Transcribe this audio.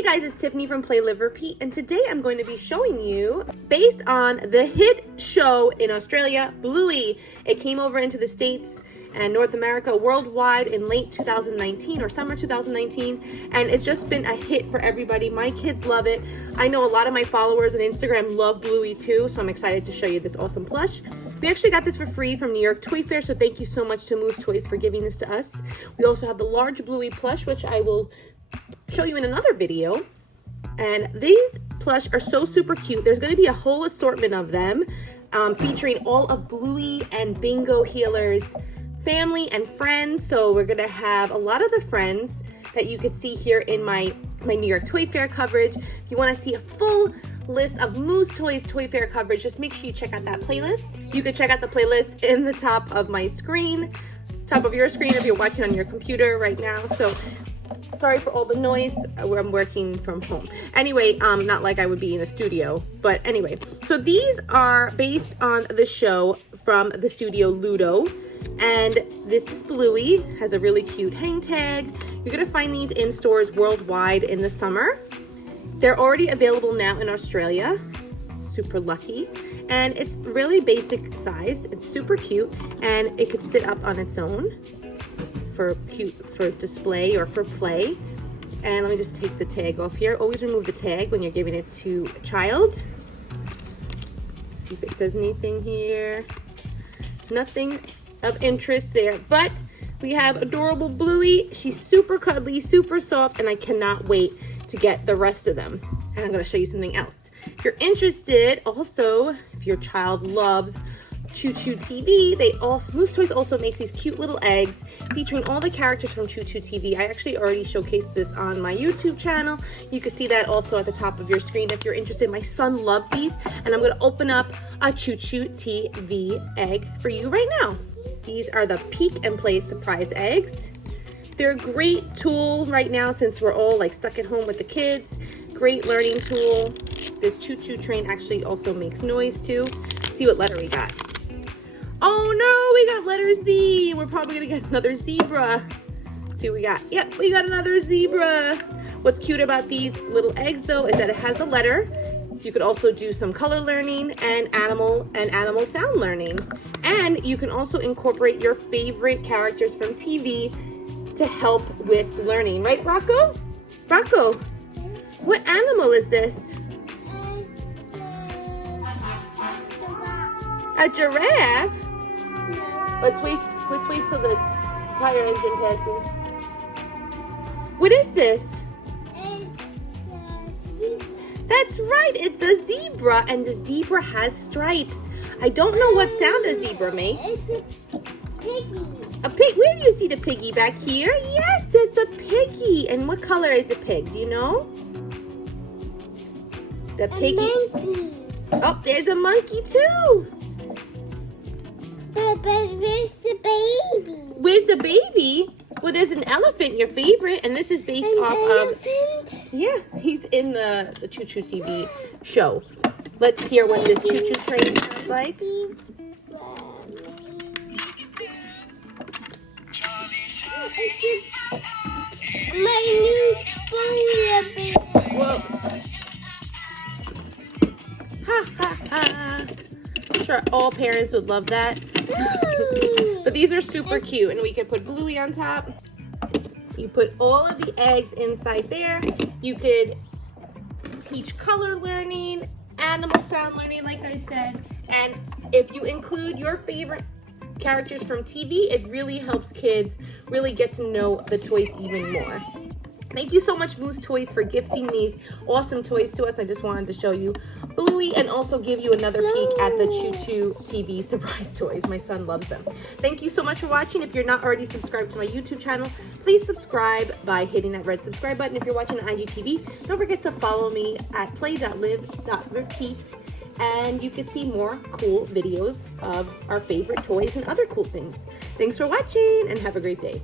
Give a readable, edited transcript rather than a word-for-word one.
Hey guys, it's Tiffany from Play Live Repeat, and today I'm going to be showing you, based on the hit show in Australia, Bluey. It came over into the States and North America worldwide in late 2019 or summer 2019, and it's just been a hit for everybody. My kids love it. I know a lot of my followers on Instagram love Bluey too, so I'm excited to show you this awesome plush. We actually got this for free from New York Toy Fair, so thank you so much to Moose Toys for giving this to us. We also have the large Bluey plush, which I will show you in another video. And these plush are so super cute. There's going to be a whole assortment of them, featuring all of Bluey and Bingo Healer's family and friends. So we're going to have a lot of the friends that you could see here in my New York Toy Fair coverage. If you want to see a full list of Moose Toys Toy Fair coverage, just make sure you check out that playlist. You can check out the playlist in the top of my screen, top of your screen if you're watching on your computer right now. So sorry for all the noise, I'm working from home. Anyway, not like I would be in a studio, but anyway. So these are based on the show from the studio Ludo, and this is Bluey, has a really cute hang tag. You're gonna find these in stores worldwide in the summer. They're already available now in Australia, super lucky. And it's really basic size, it's super cute, and it could sit up on its own for display or for play. And let me just take the tag off here. Always remove the tag when you're giving it to a child. See if it says anything here. Nothing of interest there, but we have adorable Bluey. She's super cuddly, super soft, and I cannot wait to get the rest of them. And I'm going to show you something else. If you're interested, also, if your child loves ChuChu TV, Moose Toys also makes these cute little eggs featuring all the characters from ChuChu TV. I actually already showcased this on my YouTube channel. You can see that also at the top of your screen if you're interested. My son loves these, and I'm going to open up a ChuChu TV egg for you right now. These are the Peek and Play surprise eggs. They're a great tool right now since we're all like stuck at home with the kids. Great learning tool. This ChuChu train actually also makes noise too. See what letter we got. Oh no, we got letter Z. We're probably gonna get another zebra. See what we got. Yep, we got another zebra. What's cute about these little eggs though is that it has a letter. You could also do some color learning and animal sound learning. And you can also incorporate your favorite characters from TV to help with learning. Right, Rocco? Rocco, what animal is this? A giraffe? Let's wait till the fire engine passes. What is this? That's right, it's a zebra, and the zebra has stripes. I don't know what sound a zebra makes. It's a piggy. A pig? Where do you see the piggy back here? Yes, it's a piggy. And what color is a pig? Do you know? The piggy. A monkey. Oh, there's a monkey too. But where's the baby? Where's the baby? Well, there's an elephant, your favorite, and this is based off elephant? Yeah, he's in the ChuChu TV show. Let's hear what this ChuChu train sounds like. My new phone. Whoa. Ha ha ha. I'm sure all parents would love that. But these are super cute, and we could put Bluey on top. You put all of the eggs inside there. You could teach color learning, animal sound learning, like I said. And if you include your favorite characters from TV, it really helps kids really get to know the toys even more. Thank you so much, Moose Toys, for gifting these awesome toys to us. I just wanted to show you Bluey and also give you another peek at the ChuChu TV surprise toys. My son loves them. Thank you so much for watching. If you're not already subscribed to my YouTube channel, please subscribe by hitting that red subscribe button. If you're watching on IGTV, don't forget to follow me at play.live.repeat. And you can see more cool videos of our favorite toys and other cool things. Thanks for watching and have a great day.